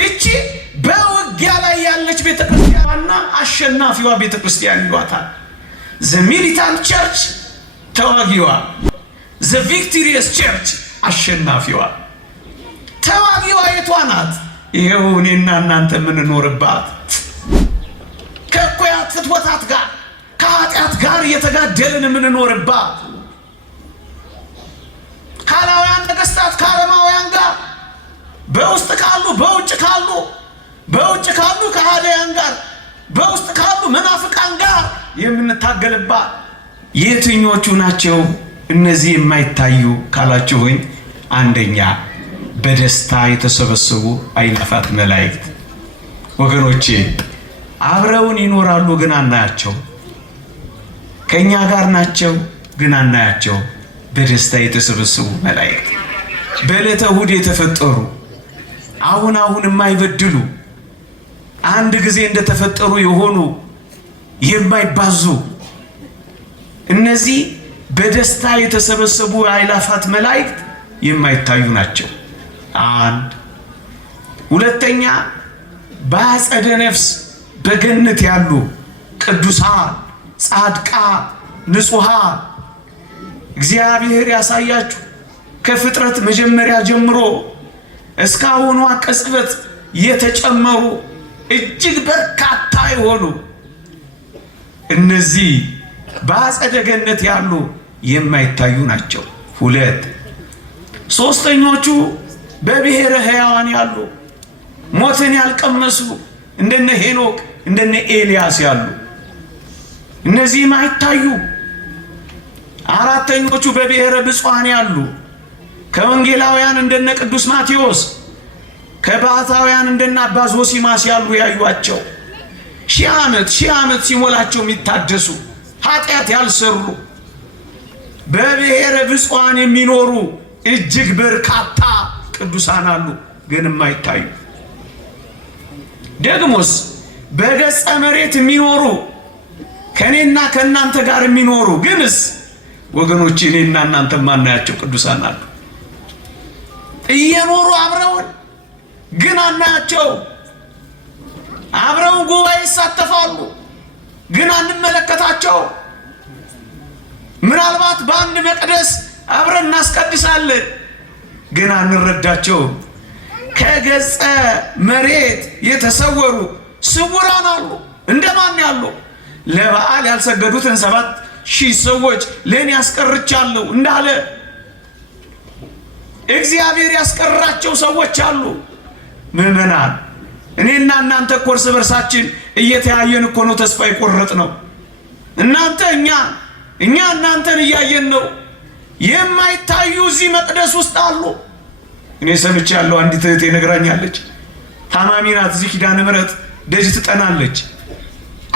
እቺ በውጊያ ላይ ያለች ቤተክርስቲያንና አሸናፊዋ ቤተክርስቲያን ይሏታል። ዘ ሚሊታንት ቸርች ተዋጊዋ፣ ዘ ቪክቶሪየስ ቸርች አሸናፊዋ። ተዋጊዋ የቷ ናት? ይሄው እኔና እናንተ የምንኖርባት ከእኩያት ፍትወታት ጋር ከኃጢአት ጋር እየተጋደልን የምንኖርባት ካላውያን ነገስታት ከአረማውያን ጋር በውስጥ ካሉ በውጭ ካሉ ከሃዲያን ጋር በውስጥ ካሉ መናፍቃን ጋር የምንታገልባት የትኞቹ ናቸው እነዚህ የማይታዩ ካላችሁኝ፣ አንደኛ በደስታ የተሰበሰቡ አእላፋት መላእክት። ወገኖቼ አብረውን ይኖራሉ ግን አናያቸው። ከኛ ጋር ናቸው ግን አናያቸው። በደስታ የተሰበሰቡ መላእክት በዕለተ እሑድ የተፈጠሩ አሁን የማይበድሉ አንድ ጊዜ እንደተፈጠሩ የሆኑ የማይባዙ እነዚህ በደስታ የተሰበሰቡ አእላፋት መላእክት የማይታዩ ናቸው። አንድ ሁለተኛ በአጸደ ነፍስ በገነት ያሉ ቅዱሳን ጻድቃን ንጹሃን እግዚአብሔር ያሳያችሁ ከፍጥረት መጀመሪያ ጀምሮ እስካሁኗ ቅጽበት የተጨመሩ እጅግ በርካታ የሆኑ እነዚህ በአጸደ ገነት ያሉ የማይታዩ ናቸው። ሁለት ሶስተኞቹ በብሔረ ሕያዋን ያሉ ሞትን ያልቀመሱ እንደነ ሄኖክ እንደነ ኤልያስ ያሉ እነዚህ ማይታዩ። አራተኞቹ በብሔረ ብፁዓን ያሉ ከወንጌላውያን እንደነ ቅዱስ ማቴዎስ ከባሕታውያን እንደነ አባ ዞሲማስ ያሉ ያዩአቸው ሺህ ዓመት ሲሞላቸው የሚታደሱ ኃጢአት ያልሰሩ በብሔረ ብፁዓን የሚኖሩ እጅግ በርካታ ቅዱሳን አሉ ግን የማይታዩ። ደግሞስ በገጸ መሬት የሚኖሩ ከኔና ከናንተ ጋር የሚኖሩ ግንስ ወገኖች እኔና እናንተ ማናያቸው ቅዱሳን አሉ። እየኖሩ አብረውን ግን አናያቸው። አብረው ጉባኤ ይሳተፋሉ ግን አንመለከታቸው። ምናልባት በአንድ መቅደስ አብረን እናስቀድሳለን ግን አንረዳቸው። ከገጸ መሬት የተሰወሩ ስውራን አሉ። እንደማን ያሉ? ለበዓል ያልሰገዱትን 7,000 ሰዎች ለኔ ያስቀርቻለሁ እንዳለ እግዚአብሔር ያስቀራቸው ሰዎች አሉ። ምዕመናን እኔና እናንተ እኮ እርስ በርሳችን እየተያየን እኮ ነው ተስፋ የቆረጥ ነው። እናንተ እኛ እናንተን እያየን ነው። የማይታዩ እዚህ መቅደስ ውስጥ አሉ። እኔ ሰምቻለሁ። አንዲት እህቴ ነግራኛለች። ታማሚ ናት። እዚህ ኪዳነ ምሕረት ደጅ ትጠናለች።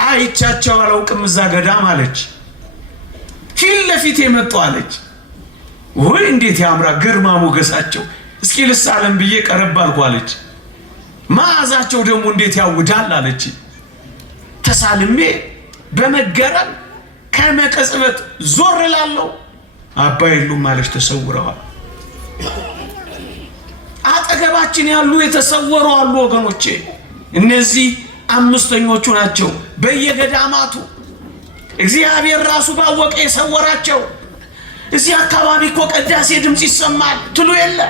አይቻቸው አላውቅም እዛ ገዳም አለች። ፊት ለፊት የመጡ አለች። ወይ እንዴት ያምራ ግርማ ሞገሳቸው፣ እስኪ ልሳለም ብዬ ቀረብ አልኩ አለች። መዓዛቸው ደግሞ እንዴት ያውዳል አለች። ተሳልሜ በመገረም ከመቀጽበት ዞር ላለው አባ የሉም ማለች። ተሰውረዋል። አጠገባችን ያሉ የተሰወሩ አሉ ወገኖቼ። እነዚህ አምስተኞቹ ናቸው። በየገዳማቱ እግዚአብሔር ራሱ ባወቀ የሰወራቸው። እዚህ አካባቢ እኮ ቅዳሴ ድምጽ ይሰማል ትሉ የለ?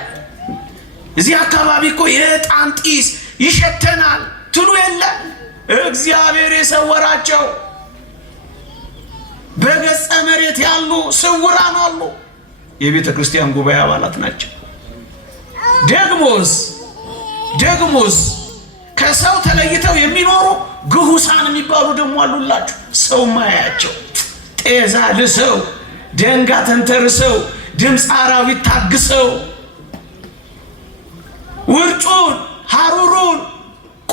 እዚህ አካባቢ እኮ የዕጣን ጢስ ይሸተናል ትሉ የለ? እግዚአብሔር የሰወራቸው በገጸ መሬት ያሉ ስውራን አሉ። የቤተ ክርስቲያን ጉባኤ አባላት ናቸው። ደግሞስ ከሰው ተለይተው የሚኖሩ ግሁሳን የሚባሉ ደግሞ አሉላችሁ። ሰው ማያቸው ጤዛ ልሰው ደንጋ ተንተርሰው ድምፅ አራዊት ታግሰው ውርጩን ሐሩሩን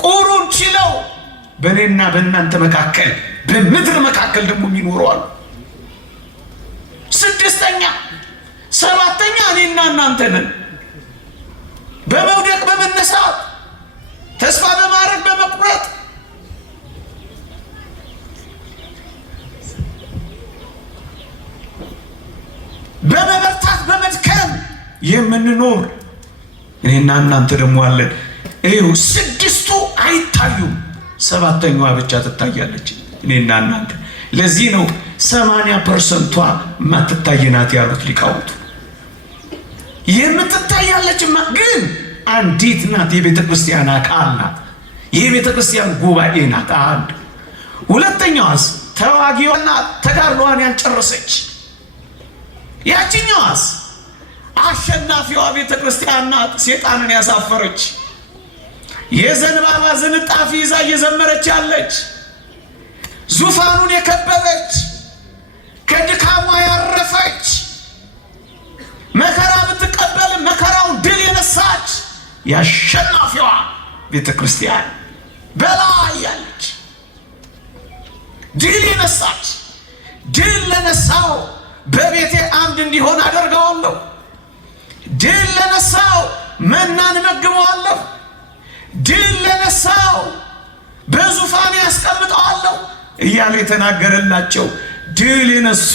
ቁሩን ችለው በእኔና በእናንተ መካከል በምድር መካከል ደግሞ የሚኖሩ አሉ። ስድስተኛ ሰባተኛ እኔና እናንተ ነን። በመውደቅ በመነሳት ተስፋ በማድረግ በመቁረጥ በመበርታት በመድከም የምንኖር እኔና እናንተ ደግሞ አለን። እዩ ስድስቱ አይታዩም፣ ሰባተኛዋ ብቻ ትታያለች፣ እኔና እናንተ። ለዚህ ነው 80% ማትታየናት ያሉት ሊቃውንቱ። የምትታያለችማ ግን አንዲት ናት፣ የቤተ ክርስቲያን አካል ናት፣ የቤተ ክርስቲያን ጉባኤ ናት። አንድ ሁለተኛዋስ ተዋጊዋና ተጋድሎዋን ያልጨረሰች፣ ያችኛዋስ አሸናፊዋ ቤተ ክርስቲያን ናት፣ ሴጣንን ያሳፈረች፣ የዘንባባ ዝንጣፊ ይዛ እየዘመረች ያለች፣ ዙፋኑን የከበበች፣ ከድካሟ ያረፈች፣ መከራ ብትቀበል መከራውን ድል የነሳች የአሸናፊዋ ቤተ ክርስቲያን በላይ ያለች፣ ድል የነሳች። ድል ለነሳው በቤቴ አምድ እንዲሆን አደርገዋለሁ፣ ድል ለነሳው መናን እመግበዋለሁ፣ ድል ለነሳው በዙፋን ያስቀምጠዋለሁ እያለ የተናገረላቸው ድል የነሱ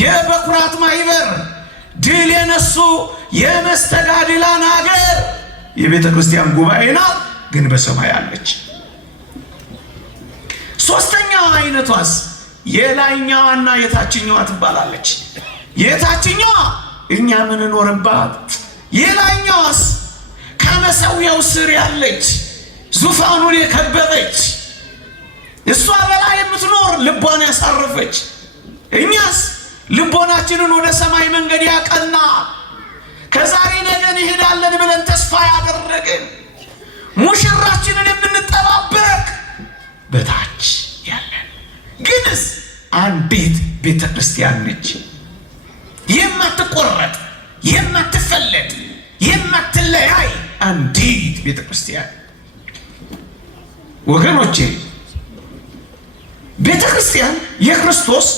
የበኩራት ማህበር፣ ድል የነሱ የመስተጋድላን ሀገር የቤተ ክርስቲያን ጉባኤ ናት፣ ግን በሰማይ አለች። ሶስተኛዋ አይነቷስ የላይኛዋና የታችኛዋ ትባላለች። የታችኛዋ እኛ ምንኖርባት፣ የላይኛዋስ ከመሠዊያው ስር ያለች ዙፋኑን የከበበች እሷ በላይ የምትኖር ልቧን ያሳረፈች። እኛስ ልቦናችንን ወደ ሰማይ መንገድ ያቀና ከዛሬ ነገ እንሄዳለን ብለን ተስፋ ያደረግን ሙሽራችንን የምንጠባበቅ በታች ያለን ግንስ አንዲት ቤተ ክርስቲያን ነች። የማትቆረጥ የማትፈለጥ የማትለያይ አንዲት ቤተ ክርስቲያን። ወገኖቼ ቤተ ክርስቲያን የክርስቶስ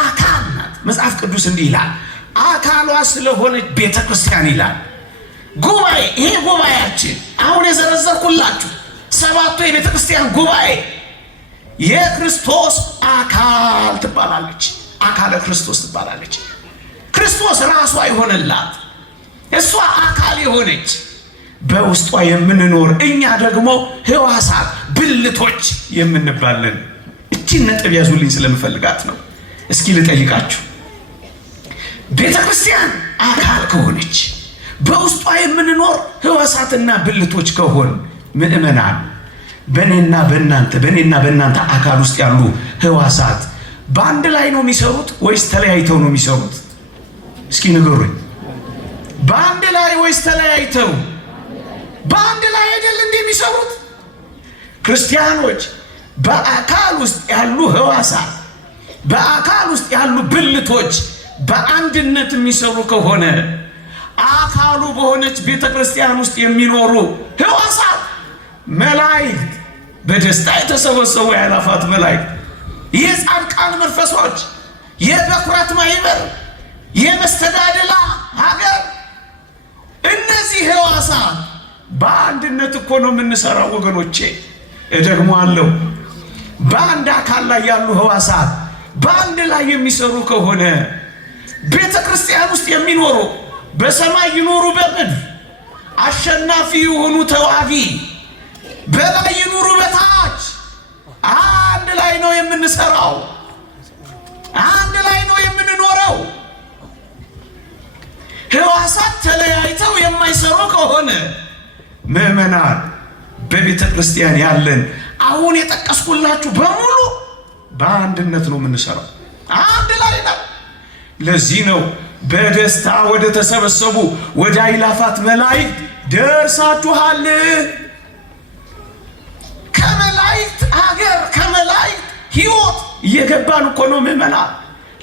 አካል ናት። መጽሐፍ ቅዱስ እንዲህ ይላል፣ አካሏ ስለሆነች ቤተ ክርስቲያን ይላል። ጉባኤ፣ ይሄ ጉባኤያችን አሁን የዘረዘርኩላችሁ ሰባቱ የቤተ ክርስቲያን ጉባኤ የክርስቶስ አካል ትባላለች። አካለ ክርስቶስ ትባላለች። ክርስቶስ ራሷ የሆነላት እሷ አካል የሆነች በውስጧ የምንኖር እኛ ደግሞ ሕዋሳት ብልቶች የምንባለን። እቺን ነጥብ ያዙልኝ ስለምፈልጋት ነው። እስኪ ልጠይቃችሁ፣ ቤተ ክርስቲያን አካል ከሆነች በውስጧ የምንኖር ሕዋሳትና ብልቶች ከሆን ምእመናን በእኔና በእናንተ አካል ውስጥ ያሉ ሕዋሳት በአንድ ላይ ነው የሚሰሩት ወይስ ተለያይተው ነው የሚሰሩት? እስኪ ንገሩኝ። በአንድ ላይ ወይስ ተለያይተው? በአንድ ላይ አይደል እንዴ የሚሰሩት? ክርስቲያኖች በአካል ውስጥ ያሉ ሕዋሳት፣ በአካል ውስጥ ያሉ ብልቶች በአንድነት የሚሰሩ ከሆነ አካሉ በሆነች ቤተ ክርስቲያን ውስጥ የሚኖሩ ሕዋሳት መላእክት፣ በደስታ የተሰበሰቡ የአእላፋት መላእክት፣ የጻድቃን መንፈሶች፣ የበኩራት ማህበር፣ የመስተጋድላ ሀገር፣ እነዚህ ሕዋሳት በአንድነት እኮ ነው የምንሰራው ወገኖቼ። እደግመዋለሁ፣ በአንድ አካል ላይ ያሉ ሕዋሳት በአንድ ላይ የሚሰሩ ከሆነ ቤተ ክርስቲያን ውስጥ የሚኖሩ በሰማይ ይኖሩ በምድር አሸናፊ የሆኑ ተዋጊ፣ በላይ ይኖሩ በታች አንድ ላይ ነው የምንሰራው፣ አንድ ላይ ነው የምንኖረው። ሕዋሳት ተለያይተው የማይሰሩ ከሆነ ምእመናን በቤተ ክርስቲያን ያለን አሁን የጠቀስኩላችሁ በሙሉ በአንድነት ነው የምንሰራው፣ አንድ ላይ ነው። ለዚህ ነው በደስታ ወደ ተሰበሰቡ ወደ አእላፋት መላእክት ደርሳችኋል። ከመላእክት አገር ከመላእክት ሕይወት እየገባን እኮ ነው ምእመናን።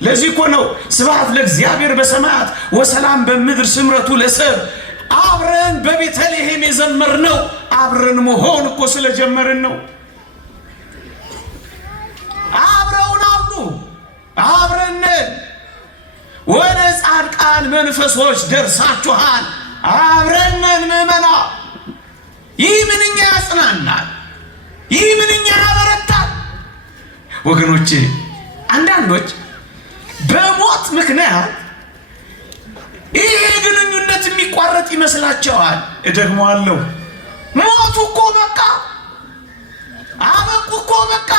ለዚህ እኮ ነው ስብሐት ለእግዚአብሔር በሰማያት ወሰላም በምድር ስምረቱ ለሰብእ አብረን በቤተልሔም የዘመርነው አብረን መሆን እኮ ስለጀመርን ነው። አብረውን አሉ፣ አብረን ወደ ጻድቃን መንፈሶች ደርሳችኋል። አብረን ምእመናን። ይህ ምንኛ ያጽናናል! ይህ ምንኛ ያበረታል! ወገኖቼ አንዳንዶች በሞት ምክንያት ይሄ ግንኙነት የሚቋረጥ ይመስላቸዋል። እደግመዋለሁ፣ ሞቱ እኮ በቃ አበቁ እኮ በቃ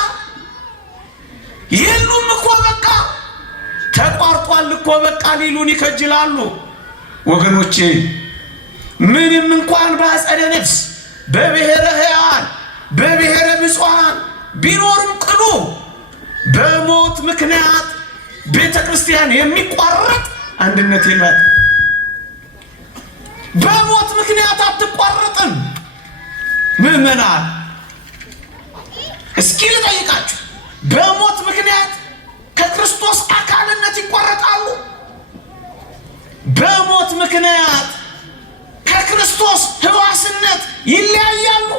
የሉም እኮ በቃ ተቋርጧል እኮ በቃ ሊሉን ይከጅላሉ። ወገኖቼ ምንም እንኳን በአጸደ ነፍስ በብሔረ ሕያዋን በብሔረ ብፁዓን ቢኖርም ቅሉ በሞት ምክንያት ቤተ ክርስቲያን የሚቋረጥ አንድነት የላት። በሞት ምክንያት አትቋረጥም። ምዕመናን እስኪ ልጠይቃችሁ፣ በሞት ምክንያት ከክርስቶስ አካልነት ይቋረጣሉ? በሞት ምክንያት ከክርስቶስ ሕዋስነት ይለያያሉ?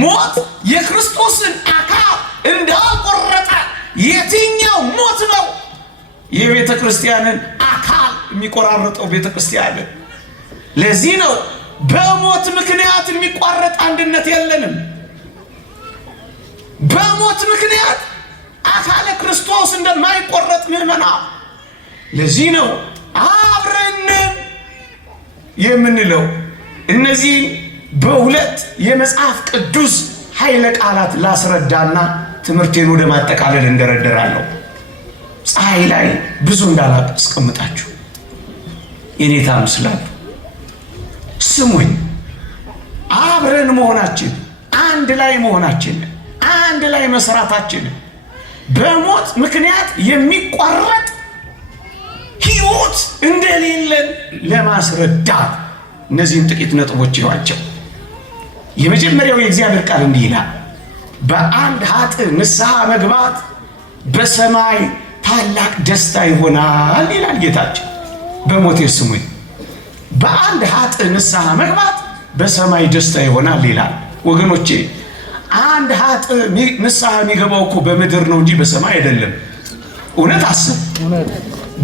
ሞት የክርስቶስን አካል እንዳቆረጠ የትኛው ሞት ነው የቤተ ክርስቲያንን አካል የሚቆራረጠው? ቤተ ክርስቲያንን ለዚህ ነው በሞት ምክንያት የሚቋረጥ አንድነት የለንም። በሞት ምክንያት አካለ ክርስቶስ እንደማይቆረጥ ምዕመና፣ ለዚህ ነው አብረን የምንለው። እነዚህን በሁለት የመጽሐፍ ቅዱስ ኃይለ ቃላት ላስረዳና ትምህርቴን ወደ ማጠቃለል እንደረደራለሁ። ፀሐይ ላይ ብዙ እንዳላቅ አስቀምጣችሁ የኔታ ምስላሉ ስሙኝ። አብረን መሆናችን፣ አንድ ላይ መሆናችን፣ አንድ ላይ መስራታችን በሞት ምክንያት የሚቋረጥ ሕይወት እንደሌለን ለማስረዳት እነዚህን ጥቂት ነጥቦች ይዋቸው። የመጀመሪያው የእግዚአብሔር ቃል እንዲህ ይላል፣ በአንድ ኃጥእ ንስሐ መግባት በሰማይ ታላቅ ደስታ ይሆናል ይላል ጌታችን። በሞቴ ስሙኝ፣ በአንድ ኃጥእ ንስሐ መግባት በሰማይ ደስታ ይሆናል ይላል። ወገኖቼ አንድ ኃጥእ ንስሐ የሚገባው እኮ በምድር ነው እንጂ በሰማይ አይደለም። እውነት አስብ።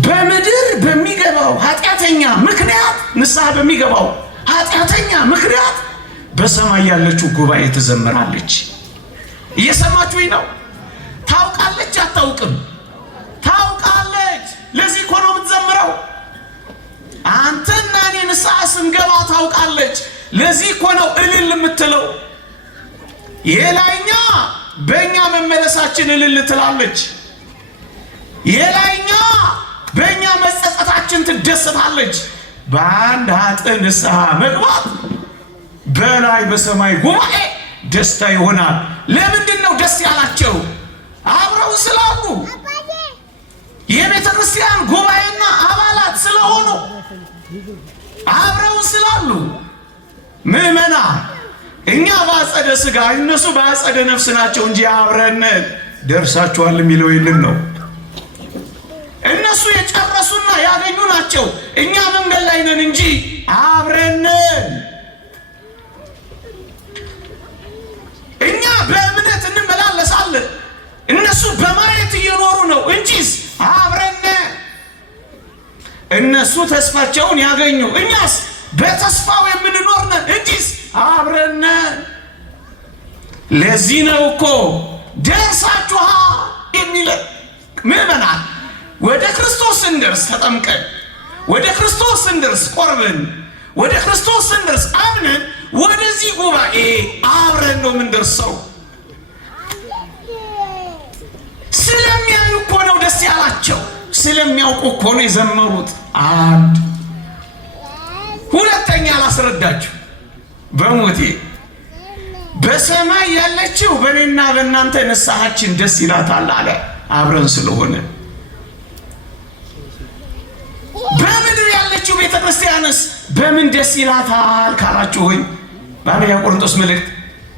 በምድር በሚገባው ኃጢአተኛ ምክንያት ንስሐ በሚገባው ኃጢአተኛ ምክንያት በሰማይ ያለችው ጉባኤ ትዘምራለች። እየሰማችሁኝ ነው? ታውቃለች አታውቅም? ታውቃለች። ለዚህ እኮ ነው የምትዘምረው። አንተና እኔ ንስሐ ስንገባ ታውቃለች። ለዚህ እኮ ነው እልል የምትለው። የላይኛ በእኛ መመለሳችን እልል ትላለች። የላይኛ በእኛ መጸጸታችን ትደሰታለች። በአንድ ኃጥእ ንስሐ መግባት በላይ በሰማይ ጉባኤ ደስታ ይሆናል። ለምንድን ነው ደስ ያላቸው? አብረው ስላሉ፣ የቤተ ክርስቲያን ጉባኤና አባላት ስለሆኑ፣ አብረው ስላሉ። ምዕመና እኛ በአጸደ ሥጋ እነሱ በአጸደ ነፍስ ናቸው እንጂ አብረን ደርሳችኋል የሚለው የለም ነው። እነሱ የጨረሱና ያገኙ ናቸው። እኛ መንገድ ላይ ነን እንጂ አብረን። እኛ በእምነት እንመላለሳለን፣ እነሱ በማየት እየኖሩ ነው እንጂስ አብረን። እነሱ ተስፋቸውን ያገኙ፣ እኛስ በተስፋው የምንኖር ነን እንጂስ አብረን። ለዚህ ነው እኮ ደርሳችኋል የሚለን። ምዕመናን ወደ ክርስቶስ ስንደርስ ተጠምቀን፣ ወደ ክርስቶስ ስንደርስ ቆርበን፣ ወደ ክርስቶስ ስንደርስ አምነን ወደዚህ ጉባኤ አብረን ነው የምንደርሰው። ስለሚያዩ እኮ ነው ደስ ያላቸው፣ ስለሚያውቁ እኮ ነው የዘመሩት። አንድ ሁለተኛ ላስረዳችሁ። በሞቴ በሰማይ ያለችው በእኔና በእናንተ ንስሐችን ደስ ይላታል አለ። አብረን ስለሆነ በምድር ያለችው ቤተ ክርስቲያንስ በምን ደስ ይላታል ካላችሁ ሆይ በአንደኛ ቆሮንቶስ መልእክት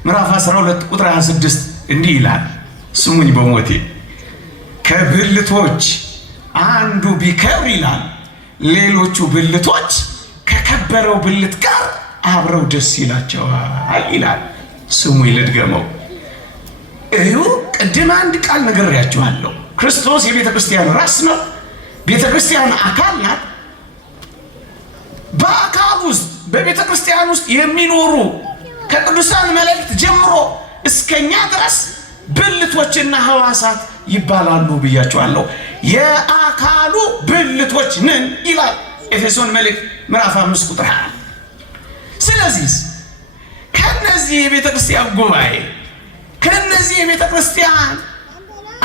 ምዕራፍ 12 ቁጥር 26 እንዲህ ይላል። ስሙኝ በሞቴ ከብልቶች አንዱ ቢከብር ይላል፣ ሌሎቹ ብልቶች ከከበረው ብልት ጋር አብረው ደስ ይላቸዋል ይላል። ስሙኝ ልድገመው። እዩ ቅድም አንድ ቃል ነግሬያችኋለሁ። ክርስቶስ የቤተ ክርስቲያን ራስ ነው። ቤተ ክርስቲያን አካል ናት። በአካል ውስጥ በቤተ ክርስቲያን ውስጥ የሚኖሩ ከቅዱሳን መላእክት ጀምሮ እስከኛ ድረስ ብልቶችና ሕዋሳት ይባላሉ ብያቸዋለሁ። የአካሉ ብልቶች ነን ይላል ኤፌሶን መልእክት ምዕራፍ 5 ቁጥር 20። ስለዚህ ከነዚህ የቤተ ክርስቲያን ጉባኤ ከነዚህ የቤተ ክርስቲያን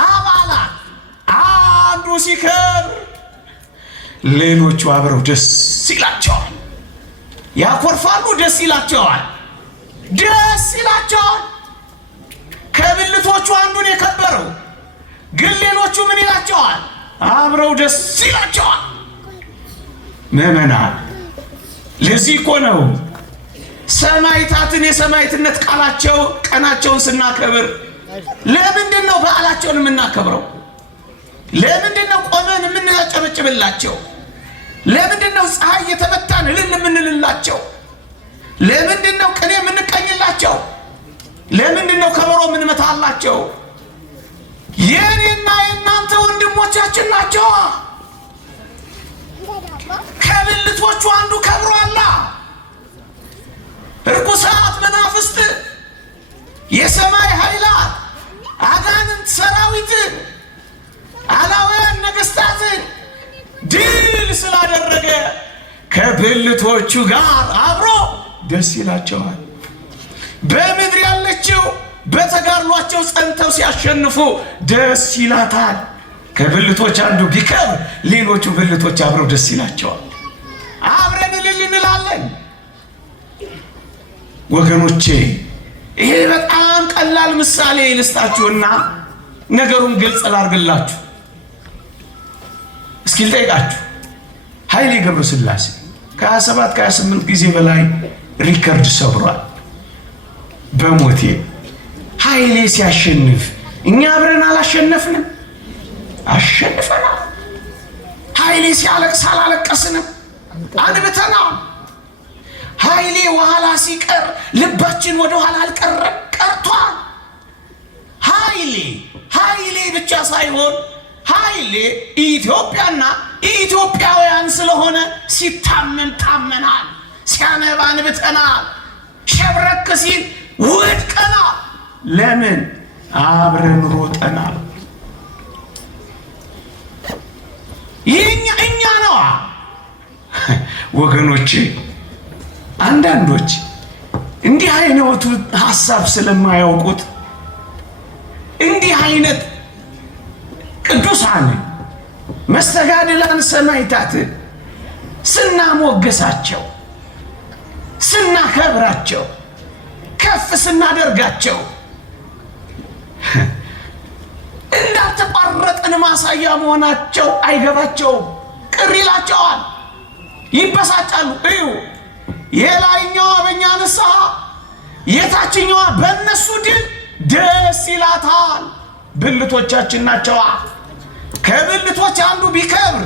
አባላት አንዱ ሲከብር ሌሎቹ አብረው ደስ ይላቸዋል፣ ያኮርፋሉ፣ ደስ ይላቸዋል። ከብልቶቹ አንዱን የከበረው ግን ሌሎቹ ምን ይላቸዋል? አብረው ደስ ይላቸዋል። ምዕመናን ለዚህ እኮ ነው ሰማዕታትን የሰማዕትነት ቀናቸውን ስናከብር ለምንድን ነው በዓላቸውን የምናከብረው? ለምንድን ነው ቆመን የምናጨበጭብላቸው? ለምንድን ነው ፀሐይ የተመታን እልል የምንልላቸው? ለምንድን ነው ቅኔ የምንቀኝላቸው? ለምንድን ነው ከበሮ የምንመታላቸው? የኔና የእናንተ ወንድሞቻችን ናቸው። ከብልቶቹ አንዱ ከብሯላ። ርኩሳት መናፍስት፣ የሰማይ ኃይላት፣ አጋንንት ሰራዊት፣ አላውያን ነገስታትን ድል ስላደረገ ከብልቶቹ ጋር አብሮ ደስ ይላቸዋል። በምድር ያለችው በተጋድሏቸው ጸንተው ሲያሸንፉ ደስ ይላታል። ከብልቶች አንዱ ቢከብር ሌሎቹ ብልቶች አብረው ደስ ይላቸዋል። አብረን እልል እንላለን። ወገኖቼ ይሄ በጣም ቀላል ምሳሌ ልስጣችሁና ነገሩን ግልጽ ላድርግላችሁ። እስኪ ልጠይቃችሁ። ኃይሌ ገብረስላሴ ከ27 ከ28 ጊዜ በላይ ሪከርድ ሰብሯል በሞቴ። ኃይሌ ሲያሸንፍ እኛ አብረን አላሸነፍንም? አሸንፈናል። ኃይሌ ሲያለቅስ አላለቀስንም? አንብተናል። ኃይሌ ኋላ ሲቀር ልባችን ወደ ኋላ አልቀረም፣ ቀርቷል። ኃይሌ ብቻ ሳይሆን ኃይሌ ኢትዮጵያና ኢትዮጵያውያን ስለሆነ ሲታመን ታመናል፣ ሲያነባ አንብተናል፣ ሸብረክ ሲል ወድቀናል። ለምን? አብረን ሮጠናል። እኛ ነዋ ወገኖቼ። አንዳንዶች እንዲህ አይነቱ ሐሳብ ስለማያውቁት እንዲህ አይነት ቅዱሳን መስተጋድላን ሰማዕታት ስናሞገሳቸው፣ ስናከብራቸው፣ ከፍ ስናደርጋቸው እንዳልተቋረጥን ማሳያ መሆናቸው አይገባቸውም። ቅር ይላቸዋል፣ ይበሳጫሉ። እዩ፣ የላይኛዋ በእኛ ንስሐ፣ የታችኛዋ በእነሱ ድል ደስ ይላታል። ብልቶቻችን ናቸዋ። ከብልቶች አንዱ ቢከብር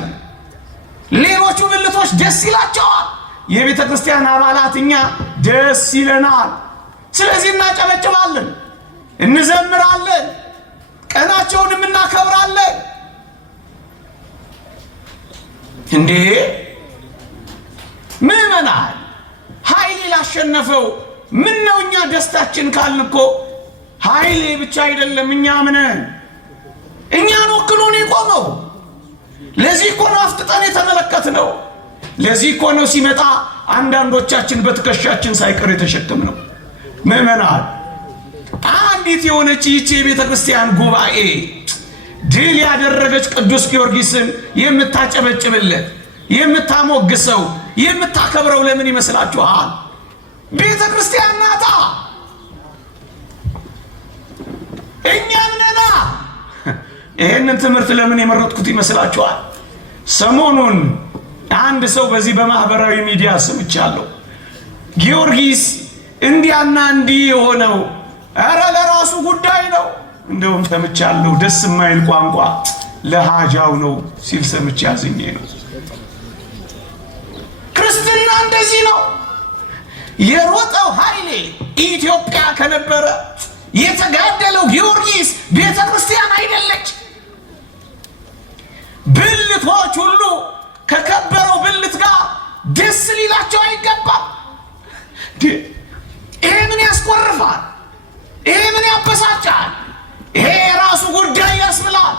ሌሎቹ ብልቶች ደስ ይላቸዋል። የቤተ ክርስቲያን አባላት እኛ ደስ ይለናል። ስለዚህ እናጨበጭባለን፣ እንዘምራለን፣ ቀናቸውንም እናከብራለን። እንዴ ምዕመናን፣ ኃይሌ ላሸነፈው ምን ነው እኛ ደስታችን ካልን እኮ ኃይሌ ብቻ አይደለም እኛ ምነን እኛን ወክሎ ነው የቆመው። ለዚህ እኮ ነው አፍጥጠን የተመለከትነው። ለዚህ እኮ ነው ሲመጣ አንዳንዶቻችን በትከሻችን ሳይቀር የተሸከምነው። ምዕመናን፣ አንዲት የሆነች ይህች የቤተ ክርስቲያን ጉባኤ ድል ያደረገች ቅዱስ ጊዮርጊስን የምታጨበጭብለት፣ የምታሞግሰው፣ የምታከብረው ለምን ይመስላችኋል? ቤተ ክርስቲያን ናታ። እኛም ነና። ይህንን ትምህርት ለምን የመረጥኩት ይመስላችኋል? ሰሞኑን አንድ ሰው በዚህ በማህበራዊ ሚዲያ ሰምቻለሁ። ጊዮርጊስ እንዲያና እንዲህ የሆነው ኧረ ለራሱ ጉዳይ ነው፣ እንደውም ሰምቻለሁ፣ ደስ የማይል ቋንቋ ለሃጃው ነው ሲል ሰምቼ ያዝኜ ነው። ክርስትና እንደዚህ ነው። የሮጠው ኃይሌ ኢትዮጵያ ከነበረ የተጋደለው ጊዮርጊስ ቤተ ክርስቲያን አይደለች። ብልቶች ሁሉ ከከበረው ብልት ጋር ደስ ሊላቸው አይገባም። ይሄ ምን ያስቆርፋል? ይሄ ምን ያበሳጫል? ይሄ የራሱ ጉዳይ ያስብላል።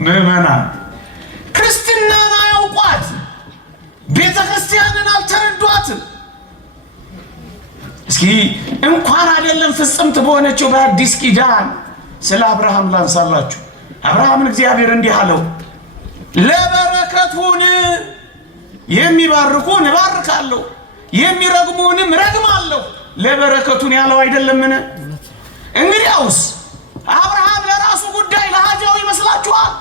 ምዕመናን፣ ክርስትናን አያውቋት፣ ቤተ ክርስቲያንን አልተረዷትም። እስኪ እንኳን አይደለም ፍጽምት በሆነችው በአዲስ ኪዳን ስለ አብርሃም ላንሳላችሁ። አብርሃምን እግዚአብሔር እንዲህ አለው፣ ለበረከቱን የሚባርኩን እባርካለሁ፣ የሚረግሙንም ረግማለሁ። ለበረከቱን ያለው አይደለምን? እንግዲያውስ አብርሃም ለራሱ ጉዳይ ለሃጃው ይመስላችኋል?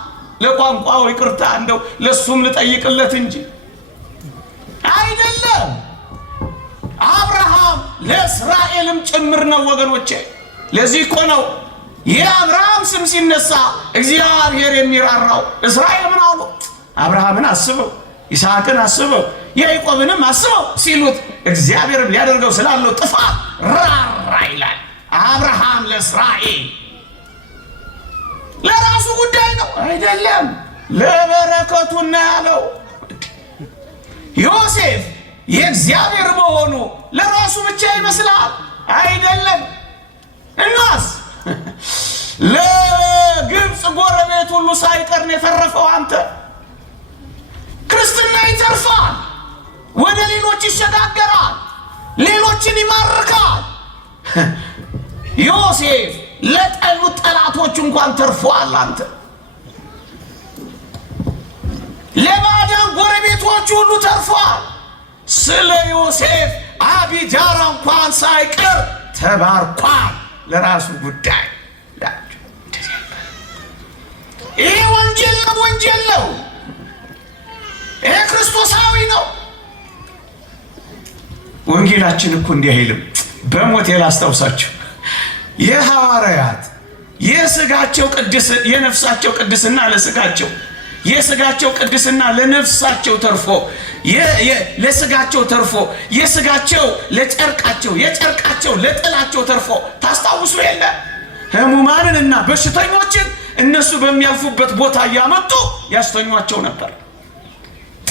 ለቋንቋው ይቅርታ እንደው ለሱም ልጠይቅለት እንጂ አይደለም። አብርሃም ለእስራኤልም ጭምር ነው ወገኖቼ። ለዚህ እኮ ነው የአብርሃም ስም ሲነሳ እግዚአብሔር የሚራራው። እስራኤል ምን አሉ? አብርሃምን አስበው፣ ይስሐቅን አስበው፣ ያዕቆብንም አስበው ሲሉት እግዚአብሔር ሊያደርገው ስላለው ጥፋት ራራ ይላል። አብርሃም ለእስራኤል ለራሱ ጉዳይ ነው አይደለም፣ ለበረከቱ ነው ያለው። ዮሴፍ የእግዚአብሔር መሆኑ ለራሱ ብቻ ይመስላል አይደለም። እናስ ለግብፅ ጎረቤት ሁሉ ሳይቀር ነው የተረፈው። አንተ ክርስትና ይተርፋል፣ ወደ ሌሎች ይሸጋገራል፣ ሌሎችን ይማርካል። ዮሴፍ ለጠሉት ጠላቶች እንኳን ተርፏል። አንተ ለባዕዳን ጎረቤቶች ሁሉ ተርፏል። ስለ ዮሴፍ አቢጃራ እንኳን ሳይቀር ተባርኳል። ለራሱ ጉዳይ ይሄ ወንጌል ነው፣ ወንጌል ነው። ይሄ ክርስቶሳዊ ነው። ወንጌላችን እኮ እንዲህ አይልም። በሞት ላስታውሳችሁ፣ የሐዋርያት የስጋቸው ቅድስ የነፍሳቸው ቅድስና ለስጋቸው የስጋቸው ቅድስና ለነፍሳቸው ተርፎ ለስጋቸው ተርፎ የስጋቸው ለጨርቃቸው የጨርቃቸው ለጥላቸው ተርፎ ታስታውሱ የለ ሕሙማንንና በሽተኞችን እነሱ በሚያልፉበት ቦታ እያመጡ ያስተኟቸው ነበር።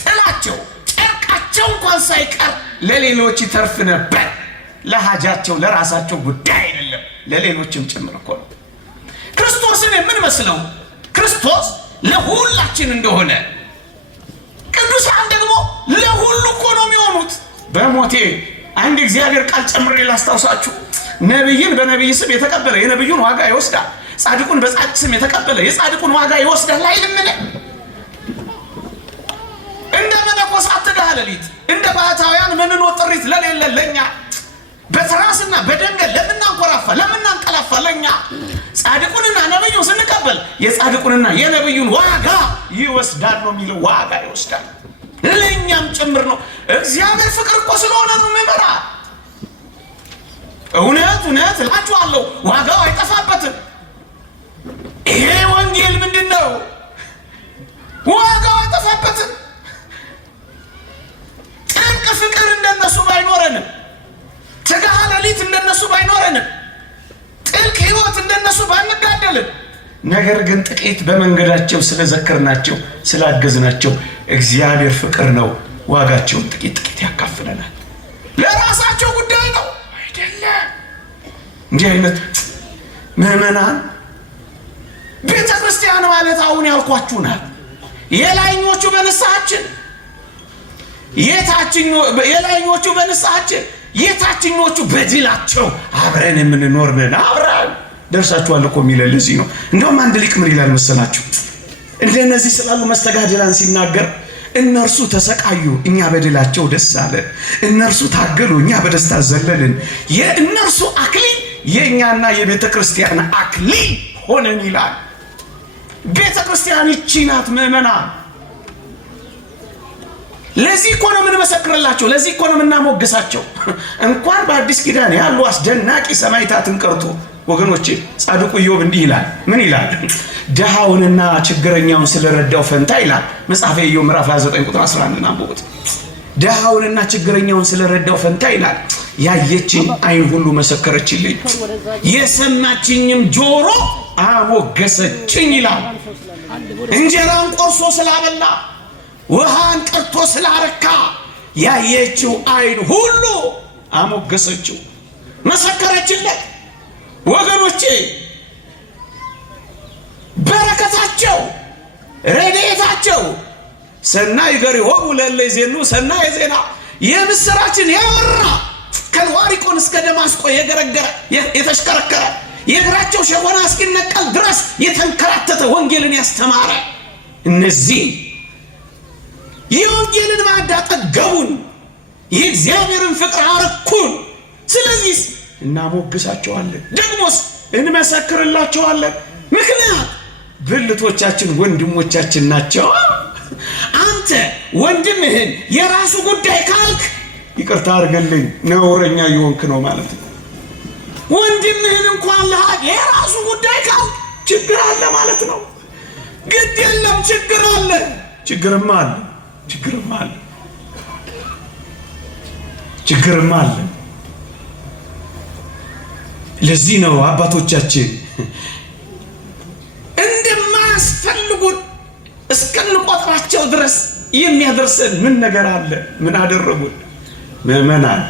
ጥላቸው ጨርቃቸው እንኳን ሳይቀር ለሌሎች ይተርፍ ነበር። ለሃጃቸው ለራሳቸው ጉዳይ አይደለም፣ ለሌሎችም ጭምር እኮ ነው። ክርስቶስን የምንመስለው ክርስቶስ ለሁላችን እንደሆነ ቅዱሳን ደግሞ ለሁሉ እኮ ነው የሚሆኑት። በሞቴ አንድ እግዚአብሔር ቃል ጨምሬ ላስታውሳችሁ። ነቢይን በነቢይ ስም የተቀበለ የነቢዩን ዋጋ ይወስዳል፣ ጻድቁን በጻድቅ ስም የተቀበለ የጻድቁን ዋጋ ይወስዳል አይልምን? እንደ መነኮሳት ትጋሃ ሌሊት እንደ ባህታውያን ምንኖር ጥሪት ለሌለ ለኛ በትራስና በደንገል ለምናንኮራፋ ለምናንቀላፋ ለኛ ጻድቁንና ነብዩን ስንቀበል የጻድቁንና የነብዩን ዋጋ ይወስዳል ነው የሚለው። ዋጋ ይወስዳል ለኛም ጭምር ነው። እግዚአብሔር ፍቅር እኮ ስለሆነ ነው የሚመራ። እውነት እውነት እላችኋለሁ ዋጋው አይጠፋበትም። ይሄ ወንጌል ምንድነው? ዋጋው አይጠፋበትም። ጥልቅ ፍቅር እንደነሱ ባይኖረንም፣ ትጋሃ ሌሊት እንደነሱ ባይኖረንም፣ ጥልቅ ሕይወት እንደነሱ ባንጋደልም፣ ነገር ግን ጥቂት በመንገዳቸው ስለዘከርናቸው ስላገዝናቸው እግዚአብሔር ፍቅር ነው ዋጋቸውን ጥቂት ጥቂት ያካፍለናል። ለራሳቸው ጉዳይ ነው አይደለም። እንዲህ አይነት ምዕመናን ቤተ ክርስቲያን ማለት አሁን ያልኳችሁ ናት። የላይኞቹ በንስሐችን የላይኞቹ በንስሐችን የታችኞቹ በድላቸው አብረን የምንኖር ነን። አብረን ደርሳችኋል እኮ የሚለን ለዚህ ነው። እንደውም አንድ ሊቅ ምን ይላል መሰላችሁ? እንደነዚህ ስላሉ መስተጋድላን ሲናገር እነርሱ ተሰቃዩ፣ እኛ በድላቸው ደስ አለን። እነርሱ ታገሉ፣ እኛ በደስታ ዘለልን። የእነርሱ አክሊል የእኛና የቤተ ክርስቲያን አክሊል ሆነን ይላል። ቤተ ክርስቲያን ይቺ ናት ምዕመናን። ለዚህ እኮ ነው የምንመሰክርላቸው፣ ለዚህ እኮ ነው የምናሞግሳቸው። እንኳን በአዲስ ኪዳን ያሉ አስደናቂ ሰማዕታትን ቀርቶ ወገኖቼ፣ ጻድቁ ኢዮብ እንዲህ ይላል። ምን ይላል? ድሃውንና ችግረኛውን ስለረዳው ፈንታ ይላል መጽሐፈ ኢዮብ ምዕራፍ 29 ቁጥር 11 አንብቡት። ድሃውንና ችግረኛውን ስለረዳው ፈንታ ይላል ያየችኝ ዓይን ሁሉ መሰከረችልኝ፣ የሰማችኝም ጆሮ አሞገሰችኝ ይላል። እንጀራን ቆርሶ ስላበላ ውሃን ቀርቶ ስላረካ ያየችው ዓይን ሁሉ አሞገሰችው፣ መሰከረችለት። ወገኖቼ በረከታቸው ረድኤታቸው ሰናይ ገሪሆሙ ለእለ ይዜኑ ሰናየ ዜና የምስራችን ያወራ ከልዋሪቆን እስከ ደማስቆ የገረገረ የተሽከረከረ የእግራቸው ሸሆና እስኪነቀል ድረስ የተንከራተተ ወንጌልን ያስተማረ እነዚህ የወንጌልን ማዕድ አጠገቡን፣ የእግዚአብሔርን ፍቅር አረኩን። ስለዚህ እናሞግሳቸዋለን፣ ደግሞስ እንመሰክርላቸዋለን። ምክንያት ብልቶቻችን ወንድሞቻችን ናቸው። አንተ ወንድምህን የራሱ ጉዳይ ካልክ ይቅርታ አድርገልኝ ነውረኛ የሆንክ ነው ማለት ነው። ወንድምህን እንኳን ለሃድ የራሱ ጉዳይ ካልክ ችግር አለ ማለት ነው። ግድ የለም ችግር አለ፣ ችግርም አለ፣ ችግርም አለ፣ ችግርም አለ። ለዚህ ነው አባቶቻችን እንደማያስፈልጉን እስከንቆጥራቸው ድረስ የሚያደርሰን ምን ነገር አለ? ምን አደረጉን? ምዕመናን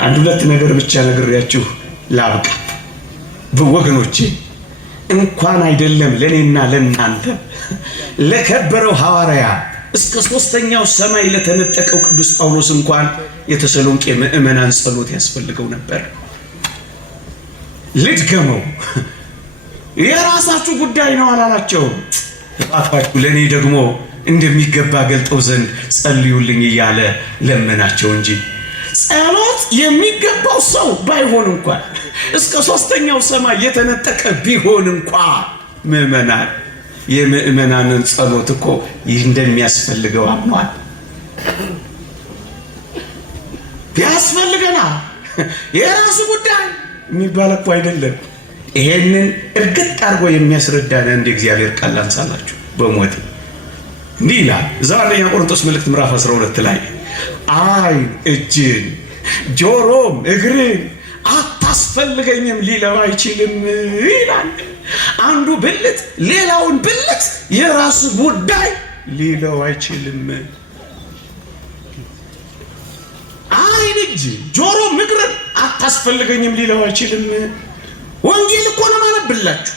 አንድ ሁለት ነገር ብቻ ነግሬያችሁ ላብቃ። ወገኖቼ እንኳን አይደለም ለኔና ለናንተ ለከበረው ሐዋርያ እስከ ሶስተኛው ሰማይ ለተነጠቀው ቅዱስ ጳውሎስ እንኳን የተሰሎንቄ ምዕመናን ጸሎት ያስፈልገው ነበር። ልድገመው፣ የራሳችሁ ጉዳይ ነው አላላቸው። እባካችሁ ለኔ ደግሞ እንደሚገባ ገልጠው ዘንድ ጸልዩልኝ እያለ ለመናቸው እንጂ ጸሎት የሚገባው ሰው ባይሆን እንኳን እስከ ሶስተኛው ሰማይ የተነጠቀ ቢሆን እንኳን ምዕመናን የምዕመናንን ጸሎት እኮ እንደሚያስፈልገው አምኗል። ያስፈልገና የራሱ ጉዳይ የሚባል እኮ አይደለም። ይሄንን እርግጥ አድርጎ የሚያስረዳን እንደ እግዚአብሔር ቃል አንሳላችሁ በሞት እንዲህ ይላል። እዛው አንደኛ ቆሮንቶስ መልእክት ምዕራፍ 12 ላይ ዓይን እጅን ጆሮም እግርን አታስፈልገኝም ሊለው አይችልም ይላል። አንዱ ብልት ሌላውን ብልት የራሱ ጉዳይ ሊለው አይችልም። ዓይን እጅ ጆሮም እግርን አታስፈልገኝም ሊለው አይችልም። ወንጌል እኮ ነው ማነብላችሁ።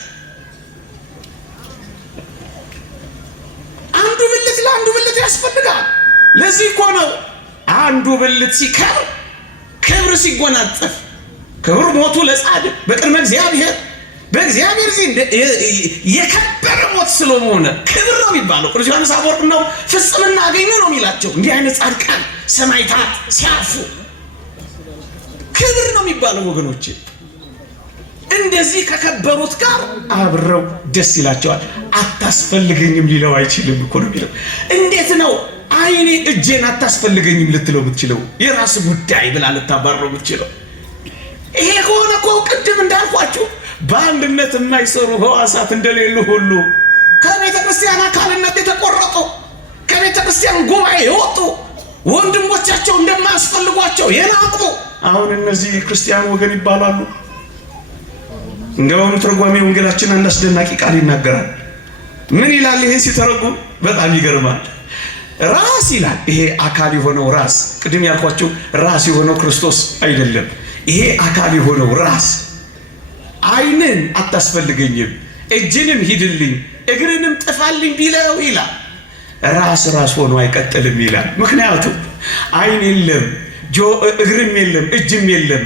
አንዱ ብልት ለአንዱ ብልት ያስፈልጋል። ለዚህ እኮ ነው አንዱ ብልት ሲከብር ክብር ሲጎናጸፍ፣ ክብር ሞቱ ለጻድቅ በቅድመ እግዚአብሔር በእግዚአብሔር ዘንድ የከበረ ሞት ስለሆነ ክብር ነው የሚባለው። ቅዱስ ዮሐንስ አፈወርቅ ነው ፍጽምና አገኙ ነው የሚላቸው። እንዲህ አይነት ጻድቃን ሰማዕታት ሲያርፉ ክብር ነው የሚባለው ወገኖቼ። እንደዚህ ከከበሩት ጋር አብረው ደስ ይላቸዋል። አታስፈልገኝም ሊለው አይችልም እኮ ነው የሚለው። እንዴት ነው ዓይኔ እጄን አታስፈልገኝም ልትለው ብትችለው? የራስ ጉዳይ ብላ ልታባረው ብትችለው? ይሄ ከሆነ እኮ ቅድም እንዳልኳችሁ በአንድነት የማይሰሩ ሕዋሳት እንደሌሉ ሁሉ ከቤተ ክርስቲያን አካልነት የተቆረጡ ከቤተ ክርስቲያን ጉባኤ የወጡ ወንድሞቻቸው እንደማያስፈልጓቸው የናቁ አሁን እነዚህ ክርስቲያን ወገን ይባላሉ። እንደውም ትርጓሜ ወንጌላችን አንድ አስደናቂ ቃል ይናገራል። ምን ይላል? ይሄ ሲተረጉም በጣም ይገርማል። ራስ ይላል። ይሄ አካል የሆነው ራስ፣ ቅድም ያልኳቸው ራስ የሆነው ክርስቶስ አይደለም። ይሄ አካል የሆነው ራስ ዓይንን አታስፈልገኝም፣ እጅንም ሂድልኝ፣ እግርንም ጥፋልኝ ቢለው ይላል ራስ ሆኖ አይቀጥልም ይላል። ምክንያቱም ዓይን የለም፣ እግርም የለም፣ እጅም የለም።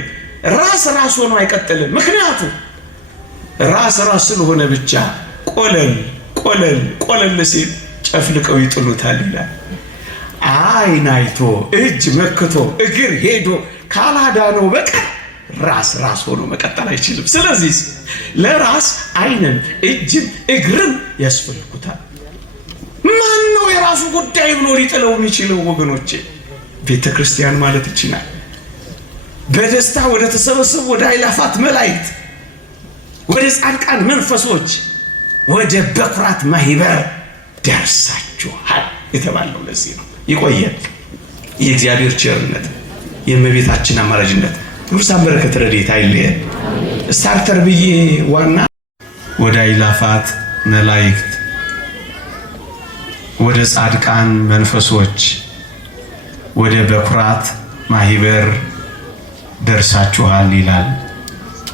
ራስ ሆኖ አይቀጥልም። ምክንያቱም ራስ ስለሆነ ብቻ ቆለል ሲል ጨፍልቀው ይጥሉታል ይላል። ዓይን አይቶ እጅ መክቶ እግር ሄዶ ካላዳነው በቀር ራስ ሆኖ መቀጠል አይችልም። ስለዚህ ለራስ ዓይንም እጅም እግርም ያስፈልጉታል። ማን ነው የራሱ ጉዳይ ብሎ ሊጥለው የሚችለው? ወገኖቼ ቤተ ክርስቲያን ማለት ይችላል። በደስታ ወደ ተሰበሰቡ ወደ አእላፋት መላእክት ወደ ጻድቃን መንፈሶች ወደ በኩራት ማህበር ደርሳችኋል የተባለው ለዚህ ነው። ይቆየን። የእግዚአብሔር ቸርነት የእመቤታችን አማላጅነት ቅዱሳን በረከት ረድኤት አይለየን። ስታርተር ብዬ ዋና ወደ አእላፋት መላእክት ወደ ጻድቃን መንፈሶች ወደ በኩራት ማህበር ደርሳችኋል ይላል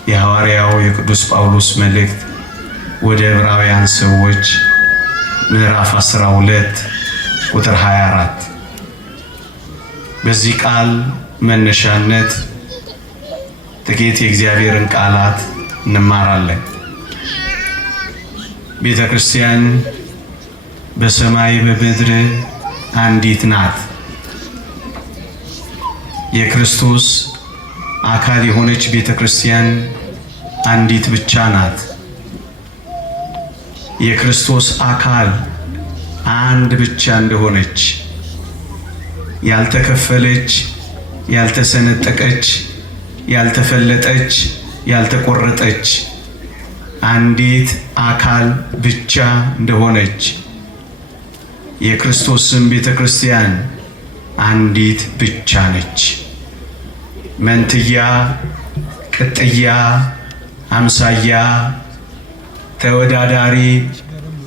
የሐዋርያው የቅዱስ ጳውሎስ መልእክት ወደ ዕብራውያን ሰዎች ምዕራፍ 12 ቁጥር 24። በዚህ ቃል መነሻነት ጥቂት የእግዚአብሔርን ቃላት እንማራለን። ቤተ ክርስቲያን በሰማይ በምድር አንዲት ናት። የክርስቶስ አካል የሆነች ቤተ ክርስቲያን አንዲት ብቻ ናት። የክርስቶስ አካል አንድ ብቻ እንደሆነች ያልተከፈለች፣ ያልተሰነጠቀች፣ ያልተፈለጠች፣ ያልተቆረጠች አንዲት አካል ብቻ እንደሆነች የክርስቶስም ቤተ ክርስቲያን አንዲት ብቻ ነች። መንትያ፣ ቅጥያ፣ አምሳያ፣ ተወዳዳሪ፣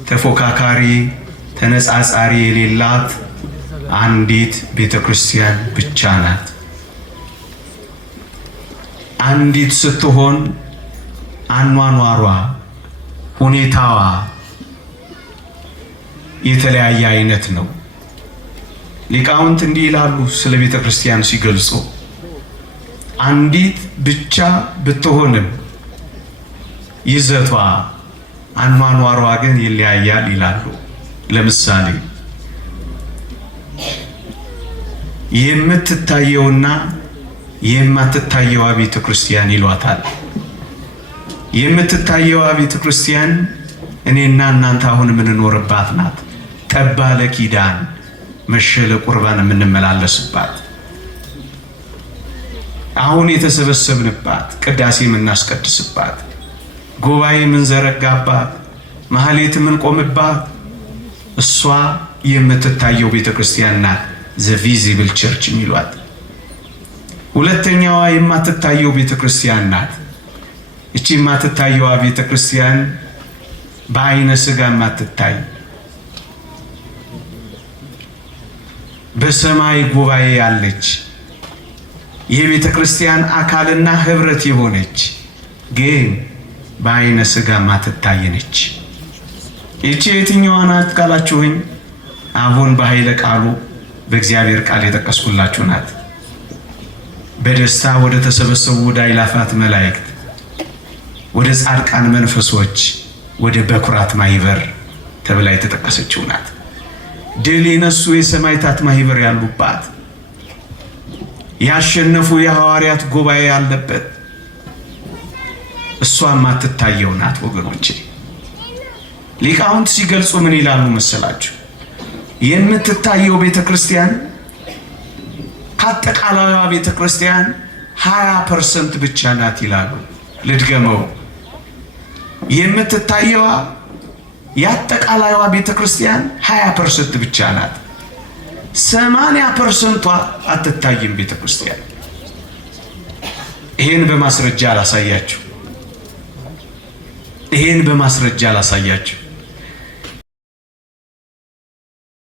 ተፎካካሪ፣ ተነጻጻሪ የሌላት አንዲት ቤተ ክርስቲያን ብቻ ናት። አንዲት ስትሆን አኗኗሯ፣ ሁኔታዋ የተለያየ አይነት ነው። ሊቃውንት እንዲህ ይላሉ ስለ ቤተ ክርስቲያን ሲገልጹ፣ አንዲት ብቻ ብትሆንም ይዘቷ፣ አኗኗሯ ግን ይለያያል ይላሉ። ለምሳሌ የምትታየውና የማትታየዋ ቤተ ክርስቲያን ይሏታል። የምትታየዋ ቤተ ክርስቲያን እኔና እናንተ አሁን የምንኖርባት ናት። ጠባለ ኪዳን መሸለ ቁርባን የምንመላለስባት፣ አሁን የተሰበሰብንባት፣ ቅዳሴ የምናስቀድስባት፣ ጉባኤ የምንዘረጋባት፣ ማህሌት የምንቆምባት እሷ የምትታየው ቤተ ክርስቲያን ናት። ዘ ቪዚብል ቸርች የሚሏት። ሁለተኛዋ የማትታየው ቤተ ክርስቲያን ናት። እቺ የማትታየዋ ቤተ ክርስቲያን በአይነ ስጋ የማትታይ በሰማይ ጉባኤ ያለች የቤተ ክርስቲያን አካልና ህብረት የሆነች ግን በአይነ ስጋ የማትታይ ነች። እቺ የትኛዋ ናት ካላችሁኝ፣ አሁን በኃይለ ቃሉ በእግዚአብሔር ቃል የጠቀስኩላችሁ ናት። በደስታ ወደ ተሰበሰቡ ወደ አእላፋት መላእክት፣ ወደ ጻድቃን መንፈሶች፣ ወደ በኩራት ማህበር ተብላ የተጠቀሰችው ናት። ድል የነሱ የሰማዕታት ማህበር ያሉባት፣ ያሸነፉ የሐዋርያት ጉባኤ ያለበት እሷ የማትታየው ናት። ወገኖቼ ሊቃውንት ሲገልጹ ምን ይላሉ መሰላችሁ? የምትታየው ቤተ ክርስቲያን ከአጠቃላይዋ ቤተ ክርስቲያን 20% ብቻ ናት ይላሉ። ልድገመው። የምትታየዋ የአጠቃላይዋ ቤተ ክርስቲያን 20% ብቻ ናት። 80% አትታይም ቤተ ክርስቲያን። ይሄን በማስረጃ አላሳያችሁ።